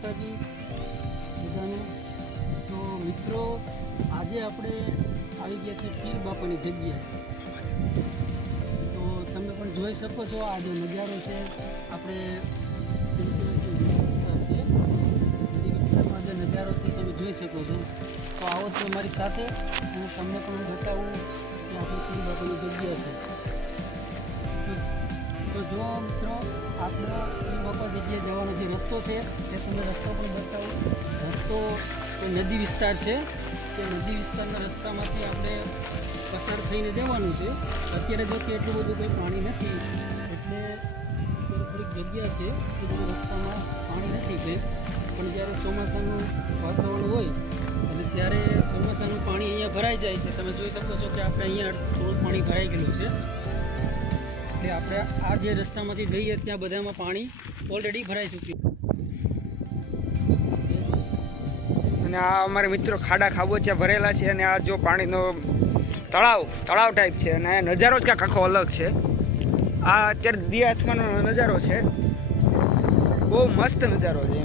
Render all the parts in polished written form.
માતાજી બધાને. તો મિત્રો આજે આપણે આવી ગયા છીએ પીર બાપાની જગ્યાએ. તો તમે પણ જોઈ શકો છો આ જે નજારો છે આપણે વિસ્તારમાં જે નજારો છે તમે જોઈ શકો છો. તો આવો તો મારી સાથે હું તમને પણ બતાવું કે આપણી પીર બાપાની જગ્યા છે. તો જો મિત્રો આપણે પીર બાપા જગ્યાએ જવાનો જે રસ્તો છે એ તમને રસ્તો પણ બતાવું. રસ્તો એ નદી વિસ્તાર છે. તે નદી વિસ્તારના રસ્તામાંથી આપણે પસાર થઈને જવાનું છે. અત્યારે જો કે એટલું બધું કંઈ પાણી નથી એટલે થોડીક જગ્યા છે કે બધું રસ્તામાં પાણી નથી કંઈ. પણ જ્યારે ચોમાસાનું વાતાવરણ હોય અને ત્યારે ચોમાસાનું પાણી અહીંયા ભરાઈ જાય છે. તમે જોઈ શકો છો કે આપણે અહીંયા થોડું પાણી ભરાઈ ગયેલું છે. એટલે આપણે આ જે રસ્તામાંથી જઈએ ત્યાં બધામાં પાણી ઓલરેડી ભરાઈ ચૂક્યું. અને આ અમારા મિત્રો ખાડા ખાબોચિયા ભરેલા છે અને આ જો પાણીનો તળાવ ટાઈપ છે અને આ નજારો જ કાંઈક આખો અલગ છે. આ અત્યારે દિયા આસમાનનો નજારો છે. બહુ મસ્ત નજારો છે,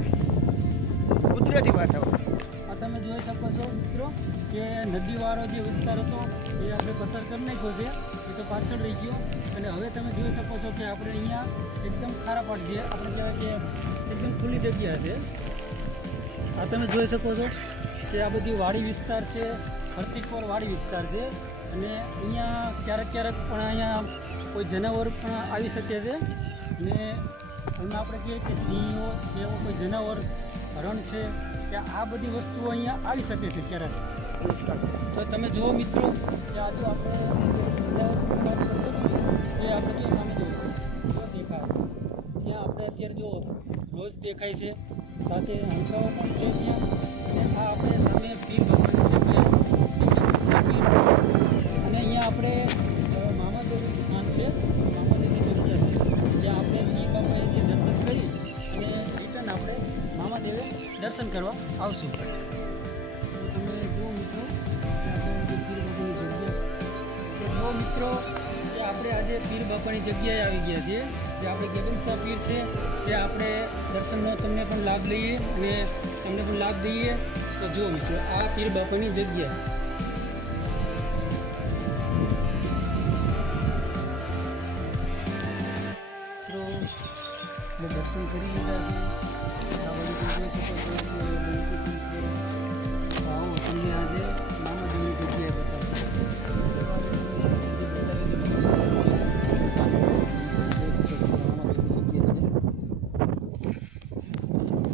કુદરતી વાતાવરણ. આ તમે જોઈ શકો છો મિત્રો કે નદીવાળો જે વિસ્તાર હતો એ આપણે પસાર કરી નાખ્યો છે. એ તો પાછળ રહી ગયો. અને હવે તમે જોઈ શકો છો કે આપણે અહીંયા એકદમ ખારા પાટ છે, આપણે કહેવાય કે એકદમ ખુલ્લી જગ્યા છે. આ તમે જોઈ શકો છો કે આ બધી વાડી વિસ્તાર છે, ફરતીકોર વાડી વિસ્તાર છે. અને અહીંયા ક્યારેક પણ અહીંયા કોઈ જનાવર પણ આવી શકે છે. અને એમાં આપણે કહીએ કે સિંહો કે એવો કોઈ જનાવર, હરણ છે કે આ બધી વસ્તુઓ અહીંયા આવી શકે છે ક્યારેક. તો તમે જુઓ મિત્રો કે આજુ આપણે એ આપણે જો સામે જો દેખાય ત્યાં આપણે અત્યારે જો રોજ દેખાય છે. સાથે હંકાઓ પણ છે ત્યાં. અને આ આપણે સામે પીર બાપાની જગ્યા છે. અને અહીંયા આપણે મામાદેવનું સ્થાન છે, મામાદેવની જગ્યા છે જ્યાં આપણે પીર બાપાએ જે દર્શન કરી અને રિટર્ન આપણે મામાદેવે દર્શન કરવા આવશું. તમે જુઓ મિત્રો કે આપણે જે પીર બાપાની જગ્યા તો જુઓ મિત્રો કે આપણે આજે પીર બાપાની જગ્યાએ આવી ગયા છીએ. જે આપણે ગેબનશાહ પીર છે જે આપણે દર્શનનો તમને પણ લાભ લઈએ અને તમને પણ લાભ દઈએ. તો જુઓ મિત્રો આ પીર બાપાની જગ્યા. મિત્રો દર્શન કરી લીધા છે. આ બધું જોઈ શકો છો કે આવો તમને આજે મામાદેવની જગ્યાએ બતાવશે.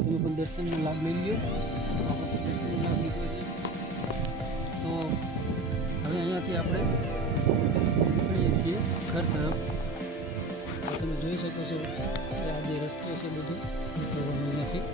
તમે પણ દર્શનનો લાભ લઈ લો. આપણે દર્શનનો લાભ લીધો છે. તો હવે અહીંયાથી આપણે નીકળીએ છીએ ઘર તરફ. તમે જોઈ શકો છો કે આ જે રસ્તો છે બધો નીકળવાનો અહીંયાથી.